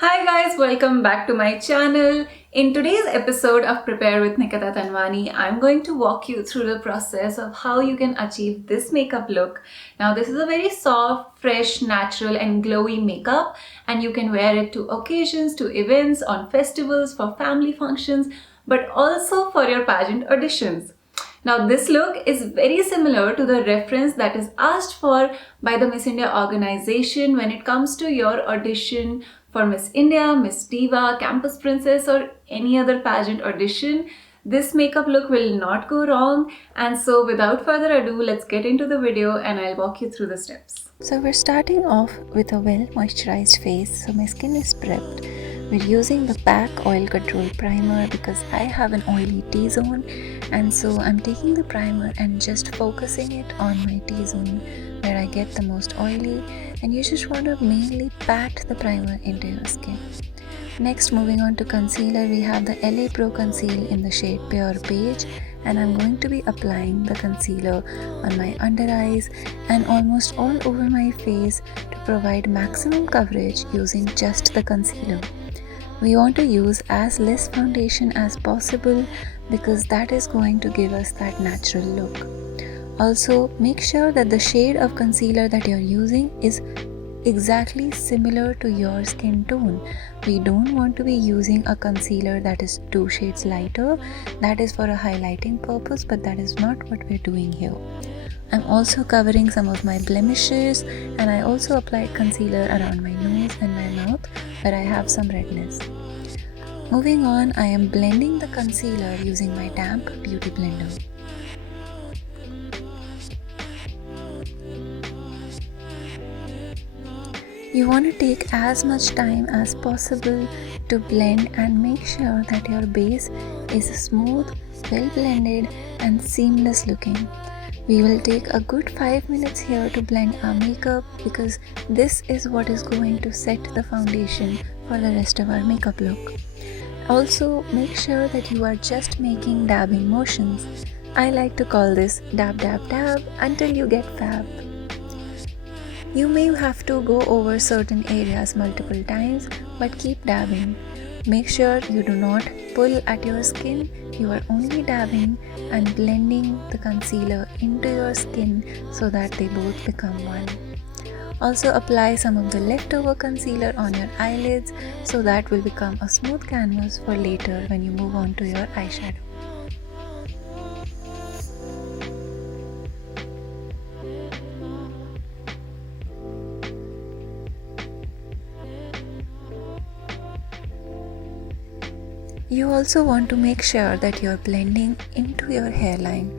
Hi guys, welcome back to my channel. In today's episode of Prepare with Nikita Tanwani, I'm going to walk you through the process of how you can achieve this makeup look. Now this is a very soft, fresh, natural and glowy makeup and you can wear it to occasions, to events, on festivals, for family functions, but also for your pageant auditions. Now this look is very similar to the reference that is asked for by the Miss India organization when it comes to your audition for Miss India, Miss Diva, Campus Princess or any other pageant audition. This makeup look will not go wrong, and so without further ado, let's get into the video and I'll walk you through the steps. So we're starting off with a well moisturized face, so my skin is prepped. We're using the PAC Oil Control Primer because I have an oily T-zone, and so I'm taking the primer and just focusing it on my T-zone where I get the most oily, and you just want to mainly pat the primer into your skin. Next, moving on to concealer, we have the LA Pro Conceal in the shade Pure Beige, and I'm going to be applying the concealer on my under eyes and almost all over my face to provide maximum coverage using just the concealer. We want to use as less foundation as possible because that is going to give us that natural look. Also, make sure that the shade of concealer that you're using is exactly similar to your skin tone. We don't want to be using a concealer that is 2 shades lighter. That is for a highlighting purpose, but that is not what we're doing here. I'm also covering some of my blemishes, and I also applied concealer around my nose and my mouth where I have some redness. Moving on, I am blending the concealer using my damp beauty blender. You want to take as much time as possible to blend and make sure that your base is smooth, well blended and seamless looking. We will take a good 5 minutes here to blend our makeup because this is what is going to set the foundation for the rest of our makeup look. Also, make sure that you are just making dabbing motions. I like to call this dab dab dab until you get fab. You may have to go over certain areas multiple times, but keep dabbing. Make sure you do not pull at your skin, you are only dabbing and blending the concealer into your skin so that they both become one. Also apply some of the leftover concealer on your eyelids so that will become a smooth canvas for later when you move on to your eyeshadow. You also want to make sure that you're blending into your hairline.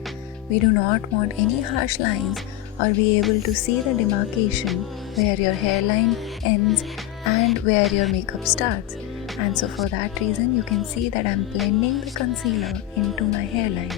We do not want any harsh lines or be able to see the demarcation where your hairline ends and where your makeup starts. And so for that reason you can see that I'm blending the concealer into my hairline.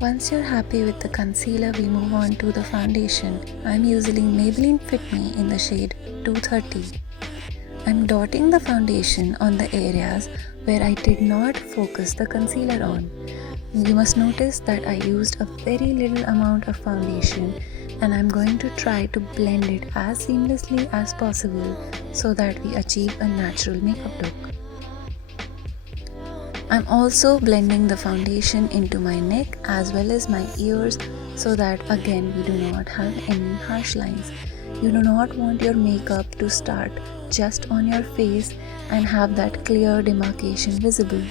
Once you're happy with the concealer, we move on to the foundation. I'm using Maybelline Fit Me in the shade 230. I'm dotting the foundation on the areas where I did not focus the concealer on. You must notice that I used a very little amount of foundation and I'm going to try to blend it as seamlessly as possible so that we achieve a natural makeup look. I'm also blending the foundation into my neck as well as my ears so that again we do not have any harsh lines. You do not want your makeup to start just on your face and have that clear demarcation visible.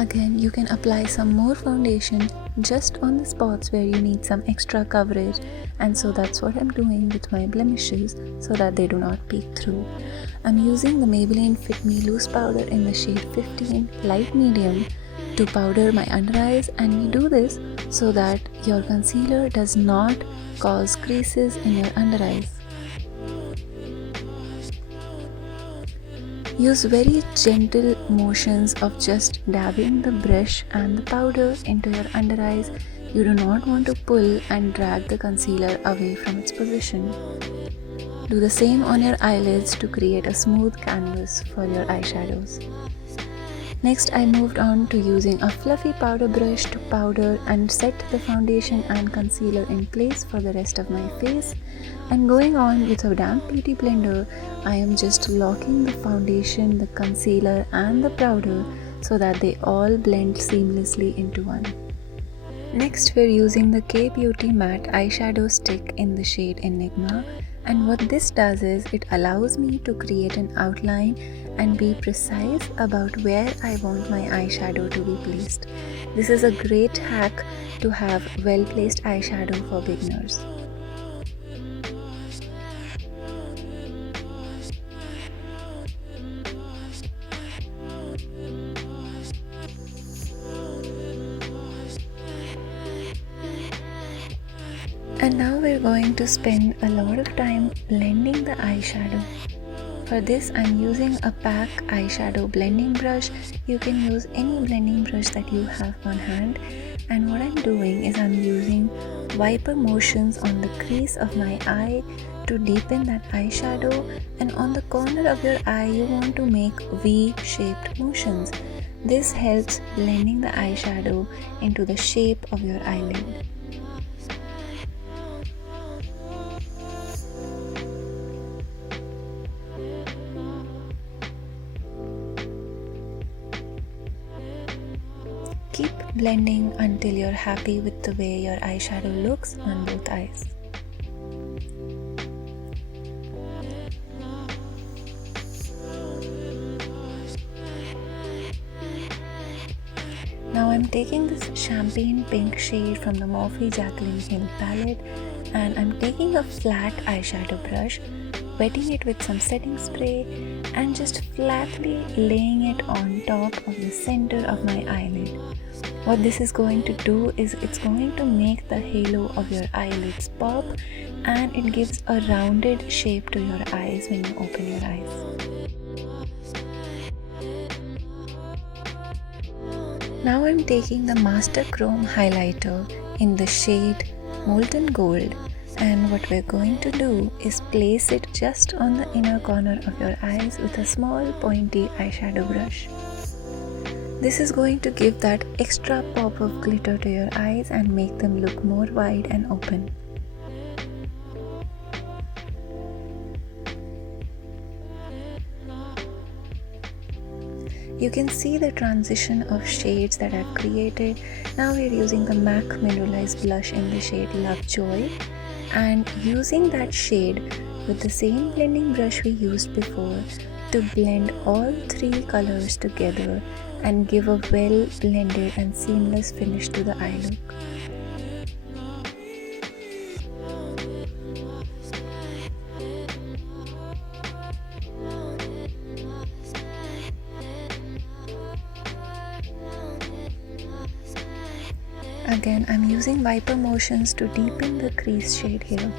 Again, you can apply some more foundation just on the spots where you need some extra coverage, and so that's what I'm doing with my blemishes so that they do not peek through. I'm using the Maybelline Fit Me Loose Powder in the shade 15 Light Medium to powder my under eyes, and we do this so that your concealer does not cause creases in your under eyes. Use very gentle motions of just dabbing the brush and the powder into your under eyes. You do not want to pull and drag the concealer away from its position. Do the same on your eyelids to create a smooth canvas for your eyeshadows. Next, I moved on to using a fluffy powder brush to powder and set the foundation and concealer in place for the rest of my face. And going on with a damp beauty blender, I am just locking the foundation, the concealer and the powder so that they all blend seamlessly into one. Next, we're using the K-Beauty Matte Eyeshadow Stick in the shade Enigma. And what this does is it allows me to create an outline and be precise about where I want my eyeshadow to be placed. This is a great hack to have well-placed eyeshadow for beginners. And now we're going to spend a lot of time blending the eyeshadow. For this, I'm using a PAC eyeshadow blending brush. You can use any blending brush that you have on hand. And what I'm doing is I'm using wiper motions on the crease of my eye to deepen that eyeshadow. And on the corner of your eye, you want to make V-shaped motions. This helps blending the eyeshadow into the shape of your eyelid. Keep blending until you're happy with the way your eyeshadow looks on both eyes. Now I'm taking this champagne pink shade from the Morphe Jaclyn Hill palette, and I'm taking a flat eyeshadow brush, wetting it with some setting spray and just flatly laying it on top of the center of my eyelid. What this is going to do is it's going to make the halo of your eyelids pop, and it gives a rounded shape to your eyes when you open your eyes. Now I'm taking the Master Chrome highlighter in the shade Molten Gold, and what we're going to do is place it just on the inner corner of your eyes with a small pointy eyeshadow brush. This is going to give that extra pop of glitter to your eyes and make them look more wide and open. You can see the transition of shades that I've created. Now we're using the MAC Mineralized Blush in the shade Lovejoy, and using that shade with the same blending brush we used before to blend all three colors together and give a well blended and seamless finish to the eye look. Again, I'm using wiper motions to deepen the crease shade here.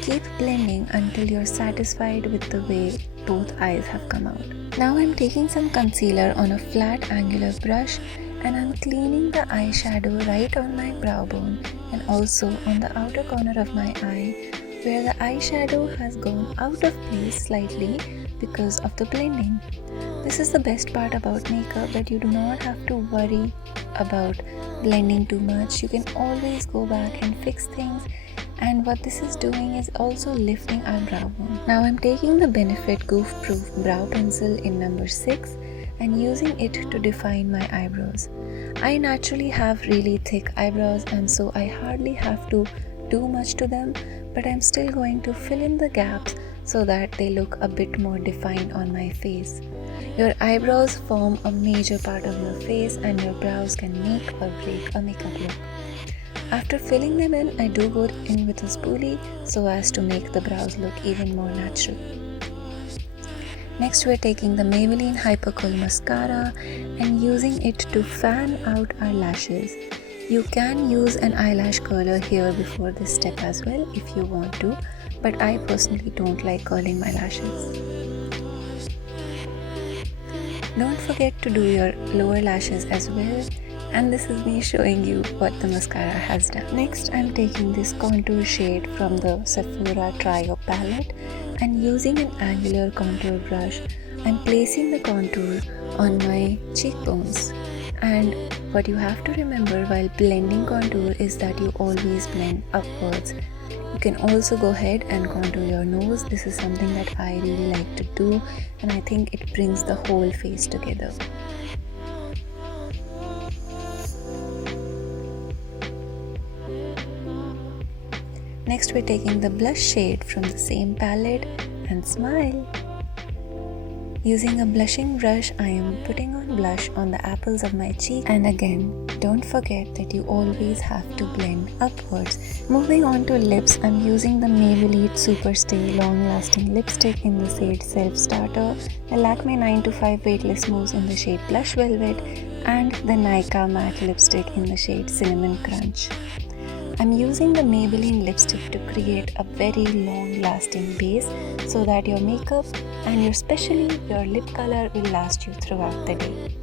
Keep blending until you're satisfied with the way both eyes have come out. Now I'm taking some concealer on a flat angular brush, and I'm cleaning the eyeshadow right on my brow bone and also on the outer corner of my eye where the eyeshadow has gone out of place slightly because of the blending. This is the best part about makeup, that you do not have to worry about blending too much. You can always go back and fix things, and what this is doing is also lifting our brow bone. Now I'm taking the Benefit Goof Proof Brow Pencil in number 6 and using it to define my eyebrows. I naturally have really thick eyebrows, and so I hardly have to do much to them, but I'm still going to fill in the gaps so that they look a bit more defined on my face. Your eyebrows form a major part of your face and your brows can make or break a makeup look. After filling them in, I do go in with a spoolie so as to make the brows look even more natural. Next, we're taking the Maybelline Hyper Cool Mascara and using it to fan out our lashes. You can use an eyelash curler here before this step as well if you want to, but I personally don't like curling my lashes. Don't forget to do your lower lashes as well, and this is me showing you what the mascara has done. Next, I'm taking this contour shade from the Sephora Trio palette and using an angular contour brush, I'm placing the contour on my cheekbones. And what you have to remember while blending contour is that you always blend upwards. You can also go ahead and contour your nose. This is something that I really like to do, and I think it brings the whole face together. Next, we're taking the blush shade from the same palette and smile. Using a blushing brush, I am putting on blush on the apples of my cheek, and again, don't forget that you always have to blend upwards. Moving on to lips, I'm using the Maybelline SuperStay Long Lasting Lipstick in the shade Self Starter, the Lakme 9 to 5 Weightless Mousse in the shade Blush Velvet, and the Nykaa Matte Lipstick in the shade Cinnamon Crunch. I'm using the Maybelline lipstick to create a very long lasting base so that your makeup and especially your lip color will last you throughout the day.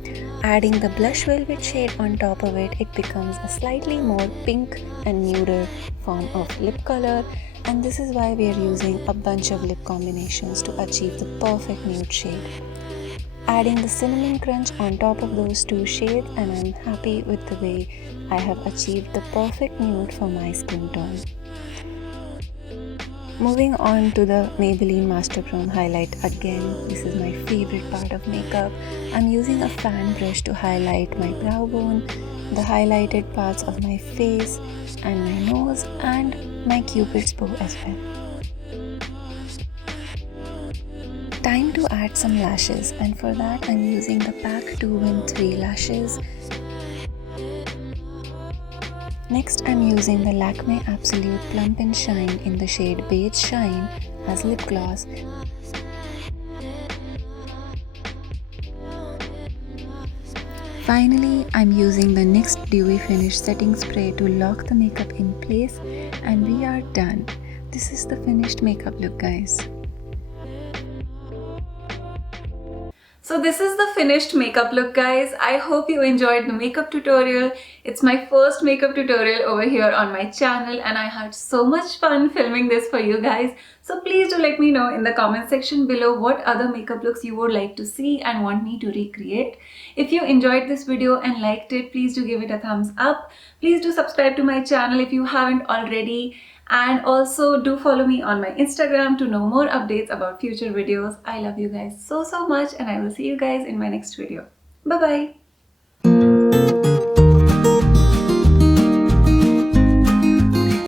Adding the Blush Velvet shade on top of it, it becomes a slightly more pink and nuder form of lip color, and this is why we are using a bunch of lip combinations to achieve the perfect nude shade. Adding the Cinnamon Crunch on top of those two shades, and I'm happy with the way I have achieved the perfect nude for my skin tone. Moving on to the Maybelline Master Chrome Highlight again. This is my favorite part of makeup. I'm using a fan brush to highlight my brow bone, the highlighted parts of my face and my nose, and my cupid's bow as well. Time to add some lashes, and for that I'm using the PAC 2-in-3 lashes. Next, I'm using the Lakme Absolute Plump and Shine in the shade Beige Shine as lip gloss. Finally, I'm using the NYX Dewy Finish Setting Spray to lock the makeup in place, and we are done. This is the finished makeup look, guys. So this is the finished makeup look, guys. I hope you enjoyed the makeup tutorial. It's my first makeup tutorial over here on my channel, and I had so much fun filming this for you guys. So please do let me know in the comment section below what other makeup looks you would like to see and want me to recreate. If you enjoyed this video and liked it, please do give it a thumbs up. Please do subscribe to my channel if you haven't already. And also do follow me on my Instagram to know more updates about future videos. I love you guys so much, and I will see you guys in my next video. Bye bye.